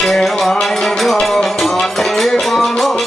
કહેવાય જો માને બોલો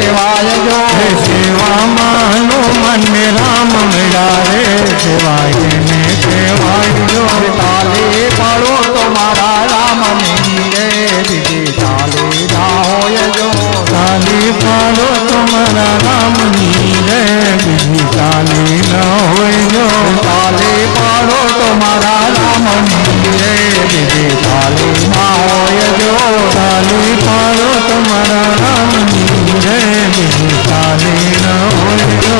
સેવાય જો સેવામાં હનુમાન ને રામ મળ્યા રે સેવાય ને સેવાય જો તાલી પાડો તો મારા રામની રે દીદી તાલી ના હોય જો તાલી પાડો તો મારા રામની રે દીદી તાલી ન હોય જો તાલી પાડો તો મારા રામની રે દીદી તાલી ના હોય જો તાલી પાડો તો મારા રામની રે દીદી તાલી ન હોય જો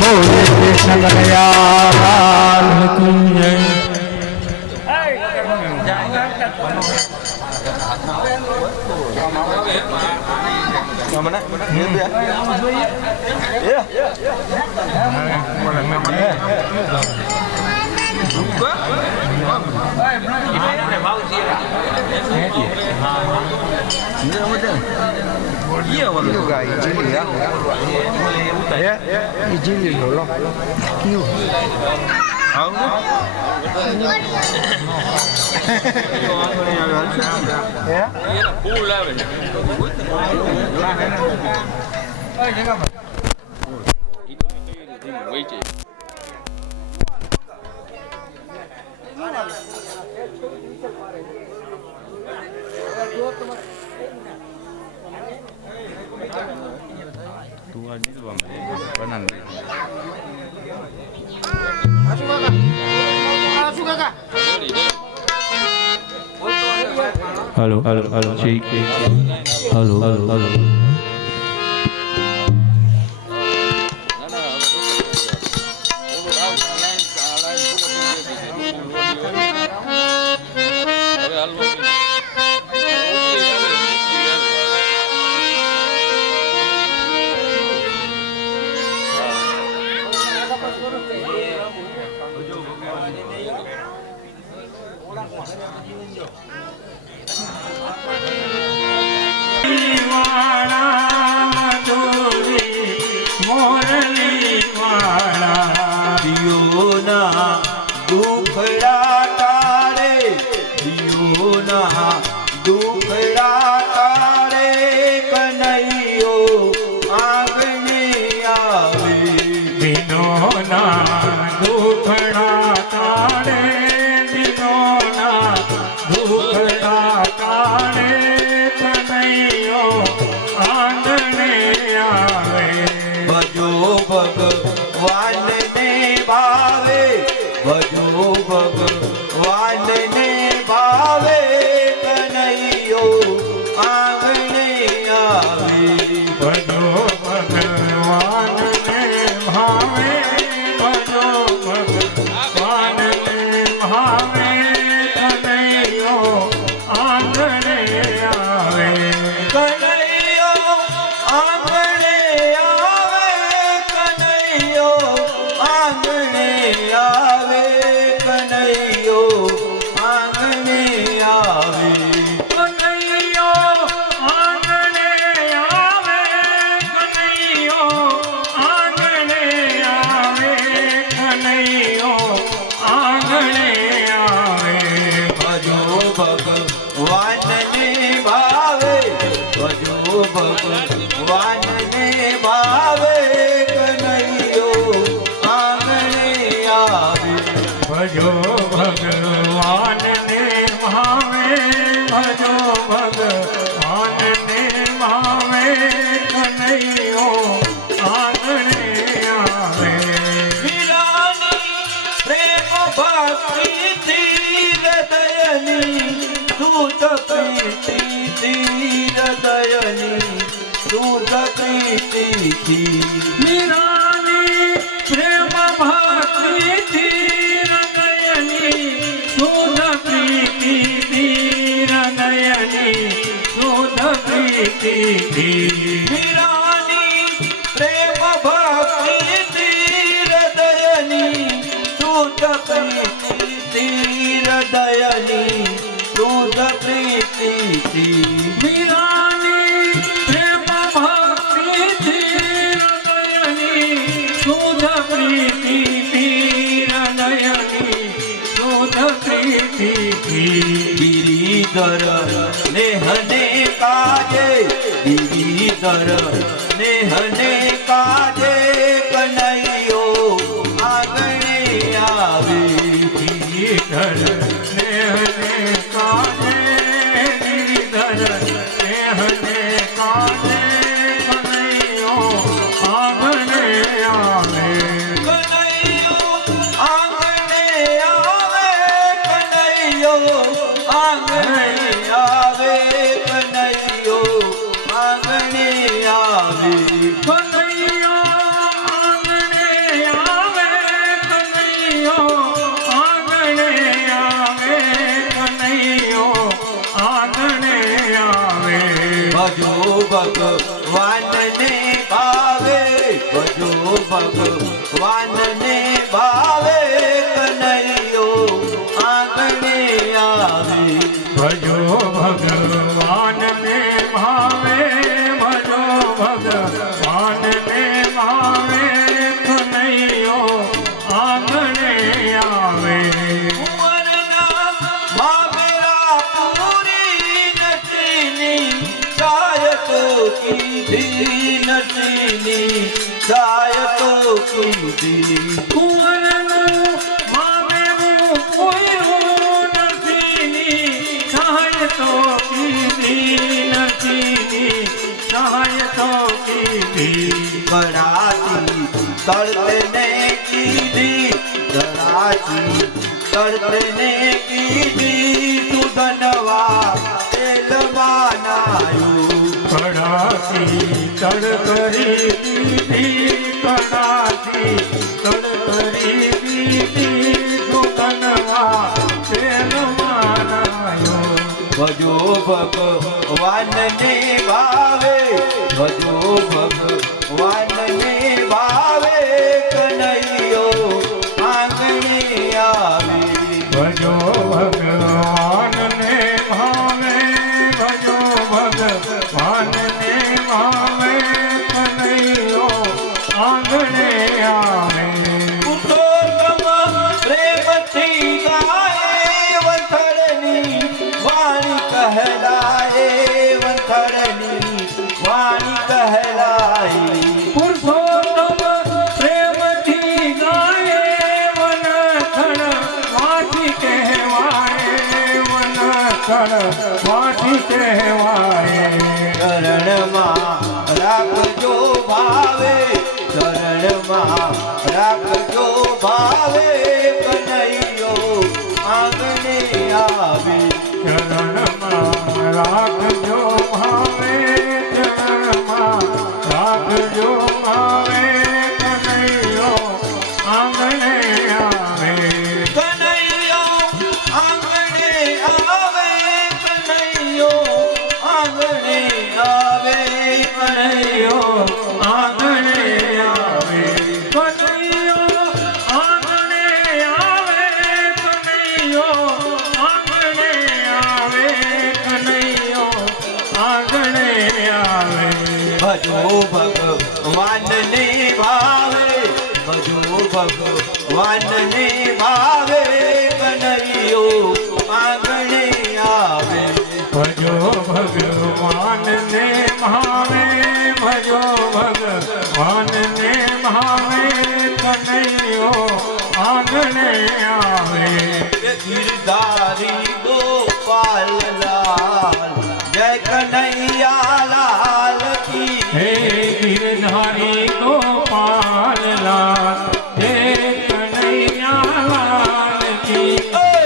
બોલે કૃષ્ણ કનૈયા લાલ કી જય. Halo, halo, halo, cik. Halo, halo, halo. Giridhar नेहने काजे ગિરિધર નેહને કાજે કનૈયો આંગણે આવે ગિરિધર નેહને કાજે ગિરિધર નેહને કાજે કનૈયો આંગણે આવે કનૈયો આંગણે આવે કનૈયો આંગણે આવે કનૈયો આંગણે આવે કનૈયો આંગણે આવે કનૈયો આંગણે આવે કનૈયો આંગણે આવે ભજો ભગવાનને ભાવે ભજો ભગવાનને ભાવે કનૈયો આંગણે આવે ભજો ભગવાનને ભાવે ભજો ભગવાનને ભાવે કનૈયો આંગણે આવે કુંવરના મામેરા પૂરી નસીની સાયતો કીધી નસીની સાયતો કીધી કુંવરનું મામેરું કોયું નસીની સહાય તો કીધી નસીની સહાય તો કીધી કડાતી તળતને કીધી કડાતી તળતને કીધી સુધનવા તેલમાં નાયું કડાથી તડકરી દીધી કડાથી તડકરી દીધી સુકનવા તેલમાં નાયો ભજો ભગવાનને ભાવે ભજો ભગવાનને ભાવે કનૈયો આંગણે આવે ભજો ભગવાનને ભાવે ભજો ભગવાનને ભાવે કનૈયો આંગણે આવે પુરુષોત્તમ પ્રેમથી ગાય વંથડની વાણી કહેલાય વંથડની વાણી કહેલાય પુરુષોત્તમ પ્રેમથી ગાય વનખડ વાથી કહેવાય વનખડ વાથી કહેવાય શરણમાં રાખજો ભાવે શરણમાં રાખજો ભાવે કનૈયો આંગણે આવે ચરણમાં રાખજો ભાવે ચરણમાં રાખજો ભાવે કનૈયો આંગણે આવે કનૈયો આંગણે આવે કનૈયો આંગણે આવે કનૈયો આંગણે આવે કનૈયો આંગણે આવે કનૈયો આંગણે આવે કનૈયો આંગણે આવે ભજો ભગવાનને ભાવે ભજો ભગવાનને ભાવે કનૈયો આંગણે આવે ભજો ભગવાનને ભાવે ભજો ભગવાનને ભાવે કનૈયો આંગણે આવે ગિરધારી ગોપાલ લાલ જય કનૈયા લાલ કી હે ગિરધારી ગોપાલ લાલ હે કનૈયા લાલ કી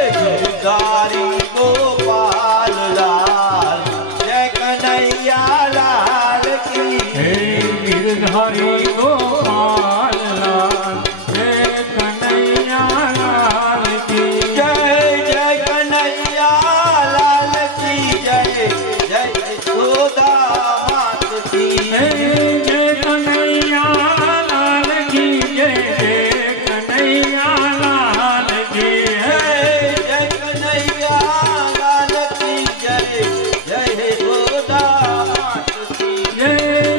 ગિરધારી ગોપાલ લાલ જય કનૈયા લાલ કી હે ગિરધારી ગોપાલ લાલ હે કનૈયા લાલ કી જય જય કનૈયા લાલ કી જય જય યશોદા માત કી હે જય કનૈયા લાલ કી જય જય કનૈયા લાલ કી હે જય કનૈયા લાલ કી જય જય યશોદા માત કી જય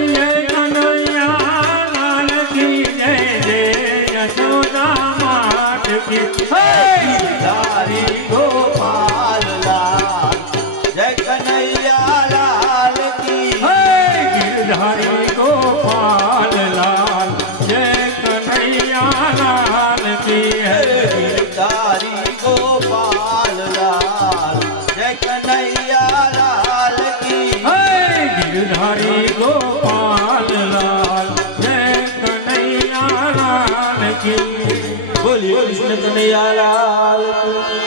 જય કનૈયા લાલ ગિરધારી ગોપાલ લાલ જય કનૈયા લાલ કી હે ગિરધારી ગોપાલ લાલ જય કનૈયા લાલ કી ગિરધારી ગોપાલ લાલ જય કનૈયા લાલ કી બોલીએ કૃષ્ણ કનૈયા લાલ કી